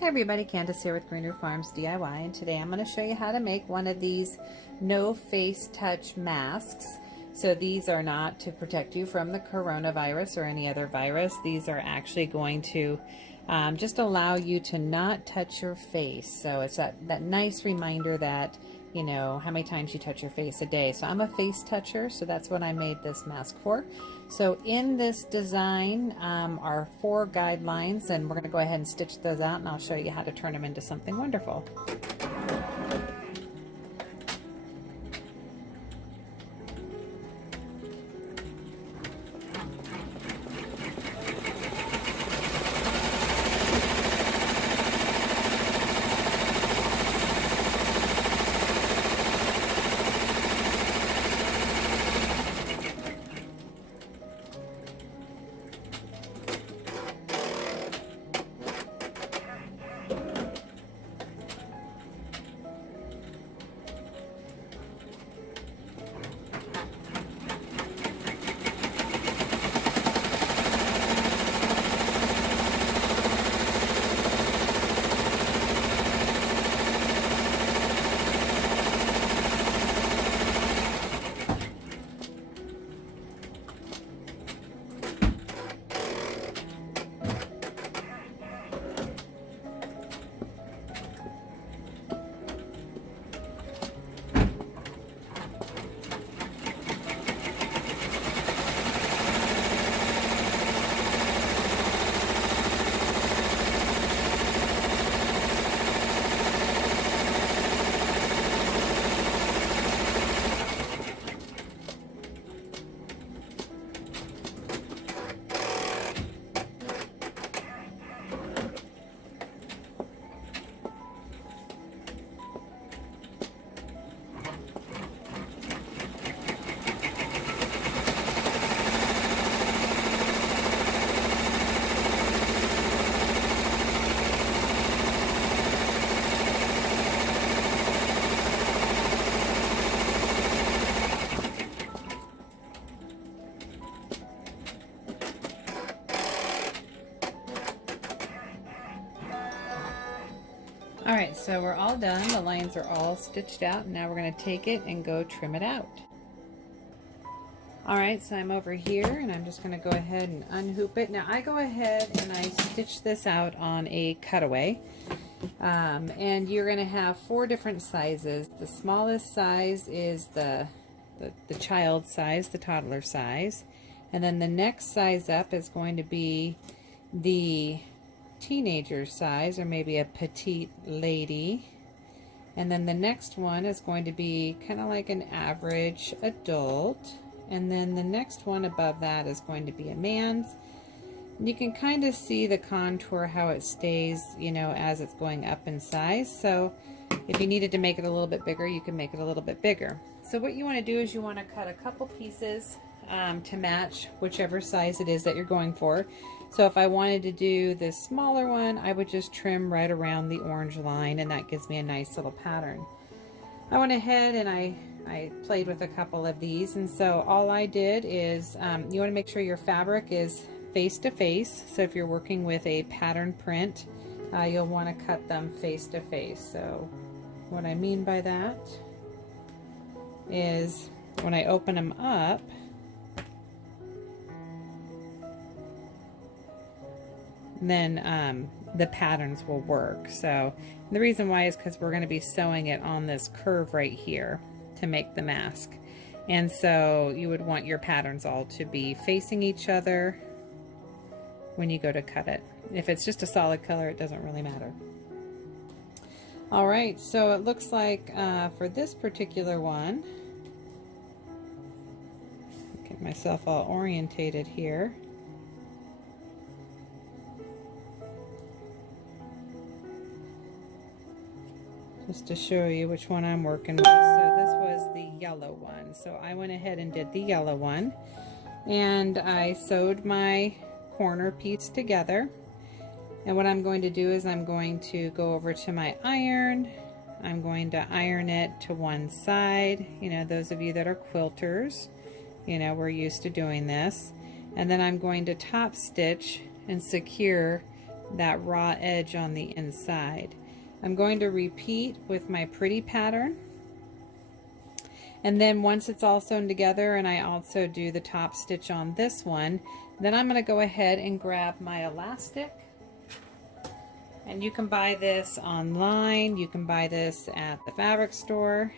Hi everybody, Candace here with Green Roof Farms DIY, and today I'm going to show you how to make one of these no face touch masks. So these are not to protect you from the coronavirus or any other virus. These are actually going to just allow you to not touch your face. So it's that nice reminder that, you know, how many times you touch your face a day. So I'm a face toucher, so that's what I made this mask for. So in this design are 4 guidelines, and we're going to go ahead and stitch those out, and I'll show you how to turn them into something wonderful. Alright, so we're all done. The lines are all stitched out. Now we're going to take it and go trim it out. Alright, so I'm over here and I'm just going to go ahead and unhoop it. Now I go ahead and I stitch this out on a cutaway. And you're going to have 4 different sizes. The smallest size is the child size, the toddler size. And then the next size up is going to be the teenager size, or maybe a petite lady. And then the next one is going to be kind of like an average adult. And then the next one above that is going to be a man's. And you can kind of see the contour, how it stays, you know, as it's going up in size. So if you needed to make it a little bit bigger, you can make it a little bit bigger. So what you want to do is you want to cut a couple pieces to match whichever size it is that you're going for. So if I wanted to do this smaller one, I would just trim right around the orange line, and that gives me a nice little pattern. I went ahead and I played with a couple of these, and so all I did is you want to make sure your fabric is face to face. So if you're working with a pattern print, you'll want to cut them face to face. So what I mean by that is when I open them up, then the patterns will work. So the reason why is because we're going to be sewing it on this curve right here to make the mask. And so you would want your patterns all to be facing each other when you go to cut it. If it's just a solid color, it doesn't really matter. Alright, so it looks like for this particular one, get myself all orientated here. Just to show you which one I'm working with. So this was the yellow one. So I went ahead and did the yellow one. And I sewed my corner piece together. And what I'm going to do is I'm going to go over to my iron. I'm going to iron it to one side. You know, those of you that are quilters, you know, we're used to doing this. And then I'm going to top stitch and secure that raw edge on the inside. I'm going to repeat with my pretty pattern, and then once it's all sewn together and I also do the top stitch on this one, then I'm going to go ahead and grab my elastic. And you can buy this online, you can buy this at the fabric store.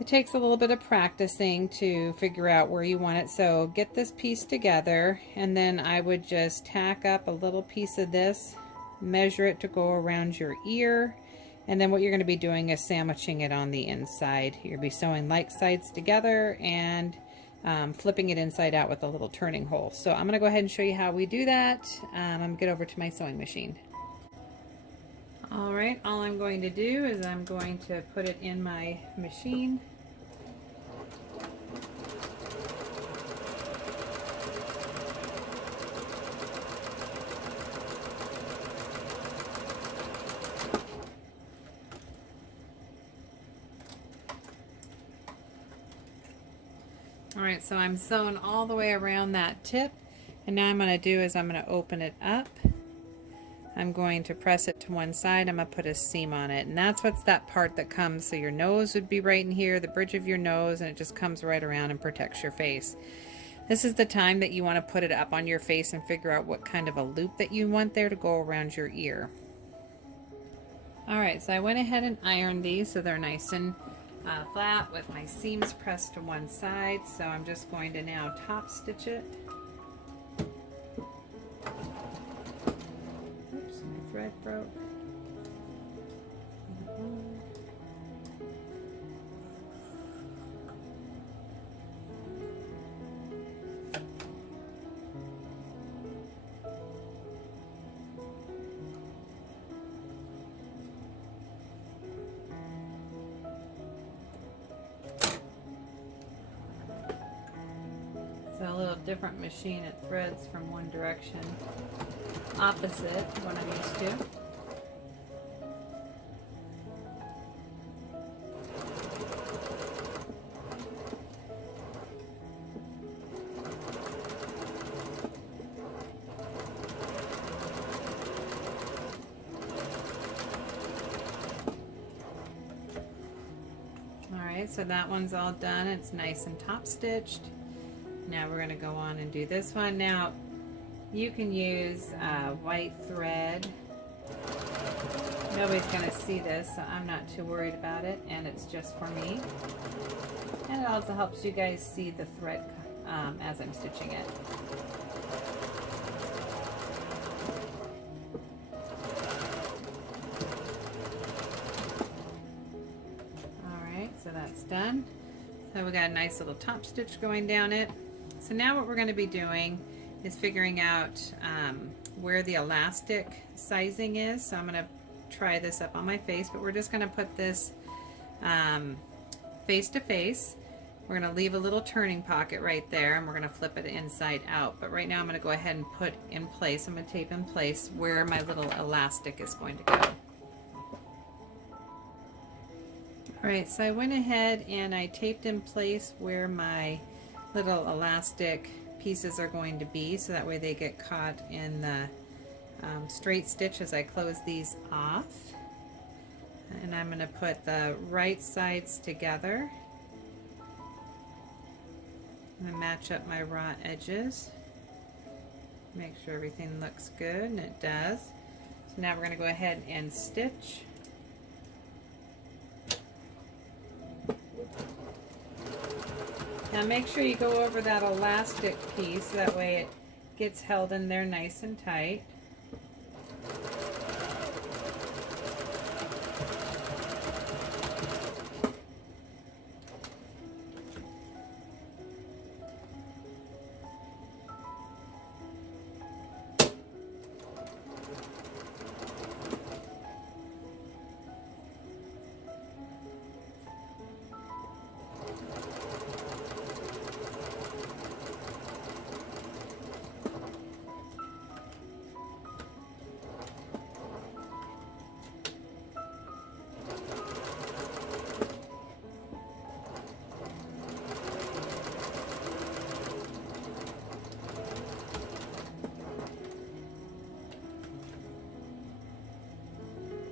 It takes a little bit of practicing to figure out where you want it. So get this piece together, and then I would just tack up a little piece of this, measure it to go around your ear, and then what you're going to be doing is sandwiching it on the inside. You'll be sewing like sides together and flipping it inside out with a little turning hole. So I'm going to go ahead and show you how we do that. I'm going to get over to my sewing machine. Alright, all I'm going to do is I'm going to put it in my machine. Alright, so I'm sewn all the way around that tip, and now I'm going to do is I'm going to open it up. I'm going to press it to one side. I'm going to put a seam on it, and that's what's that part that comes, so your nose would be right in here, the bridge of your nose, and it just comes right around and protects your face. This is the time that you want to put it up on your face and figure out what kind of a loop that you want there to go around your ear. Alright, so I went ahead and ironed these so they're nice and flat with my seams pressed to one side. So I'm just going to now top stitch it. Oops, my thread broke. So a little different machine, it threads from one direction, opposite what I'm used to. Alright, so that one's all done. It's nice and top stitched. Now we're going to go on and do this one. Now you can use white thread. Nobody's going to see this, so I'm not too worried about it, and it's just for me. And it also helps you guys see the thread as I'm stitching it. Alright, so that's done. So we got a nice little top stitch going down it. So now what we're going to be doing is figuring out where the elastic sizing is. So I'm going to try this up on my face, but we're just going to put this face to face. We're going to leave a little turning pocket right there, and we're going to flip it inside out. But right now I'm going to go ahead and put in place, I'm going to tape in place where my little elastic is going to go. Alright, so I went ahead and I taped in place where my little elastic pieces are going to be, so that way they get caught in the straight stitch as I close these off. And I'm going to put the right sides together and match up my raw edges. Make sure everything looks good, and it does. So now we're going to go ahead and stitch. Now make sure you go over that elastic piece, that way it gets held in there nice and tight.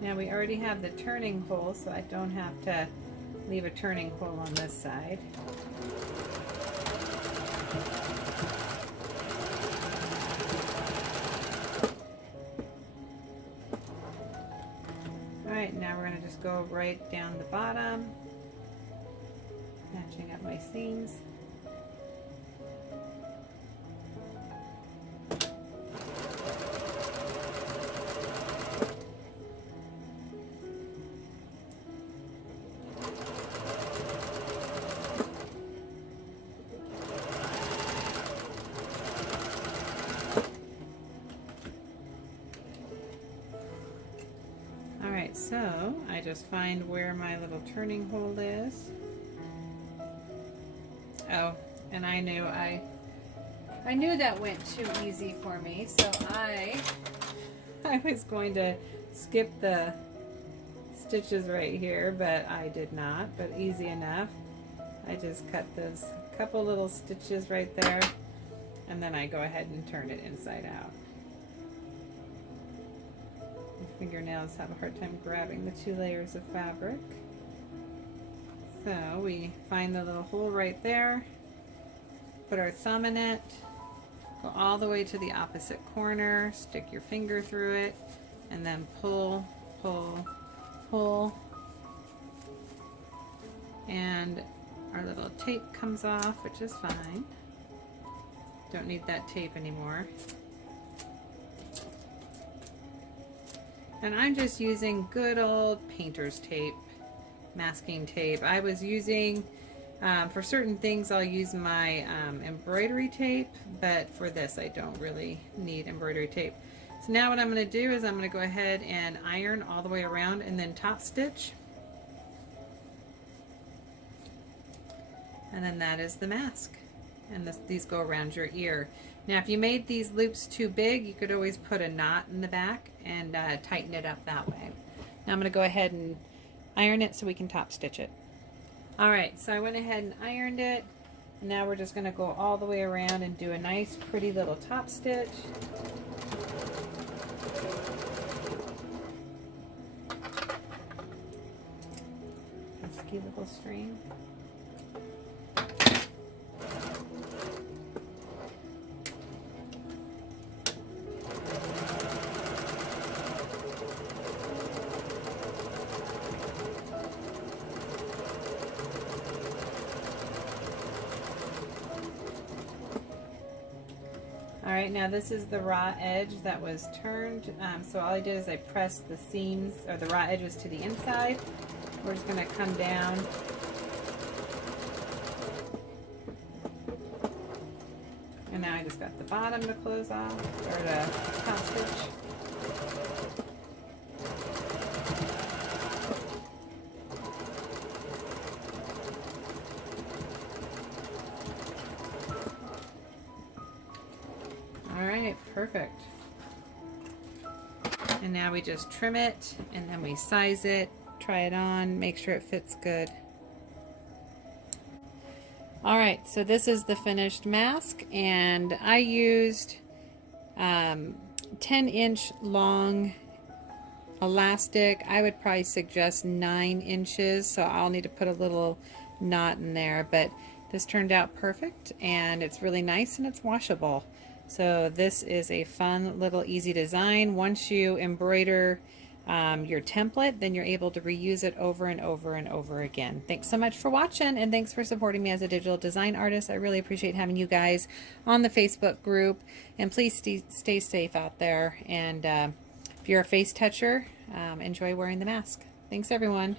Now we already have the turning hole, so I don't have to leave a turning hole on this side. Alright, now we're going to just go right down the bottom, matching up my seams. Alright, so I just find where my little turning hole is. Oh, and I knew that went too easy for me, so I was going to skip the stitches right here, but I did not, but easy enough. I just cut those couple little stitches right there, and then I go ahead and turn it inside out. My fingernails have a hard time grabbing the 2 layers of fabric. So we find the little hole right there, put our thumb in it, go all the way to the opposite corner, stick your finger through it, and then pull, pull, pull, and our little tape comes off, which is fine. Don't need that tape anymore. And I'm just using good old painter's tape, masking tape. I was using, for certain things I'll use my embroidery tape, but for this I don't really need embroidery tape. So now what I'm going to do is I'm going to go ahead and iron all the way around and then top stitch. And then that is the mask. And these go around your ear. Now if you made these loops too big, you could always put a knot in the back and tighten it up that way. Now I'm going to go ahead and iron it so we can top stitch it. Alright, so I went ahead and ironed it. Now we're just going to go all the way around and do a nice pretty little top stitch. Pesky little string. Alright, now this is the raw edge that was turned, so all I did is I pressed the seams, or the raw edges to the inside. We're just going to come down and now I just got the bottom to close off, or to top stitch. Alright, perfect. And now we just trim it, and then we size it, try it on, make sure it fits good. Alright, so this is the finished mask, and I used 10-inch long elastic. I would probably suggest 9 inches, so I'll need to put a little knot in there, but this turned out perfect, and it's really nice and it's washable. So this is a fun little easy design. Once you embroider your template, then you're able to reuse it over and over and over again. Thanks so much for watching, and thanks for supporting me as a digital design artist. I really appreciate having you guys on the Facebook group, and please stay safe out there. And if you're a face toucher, enjoy wearing the mask. Thanks everyone.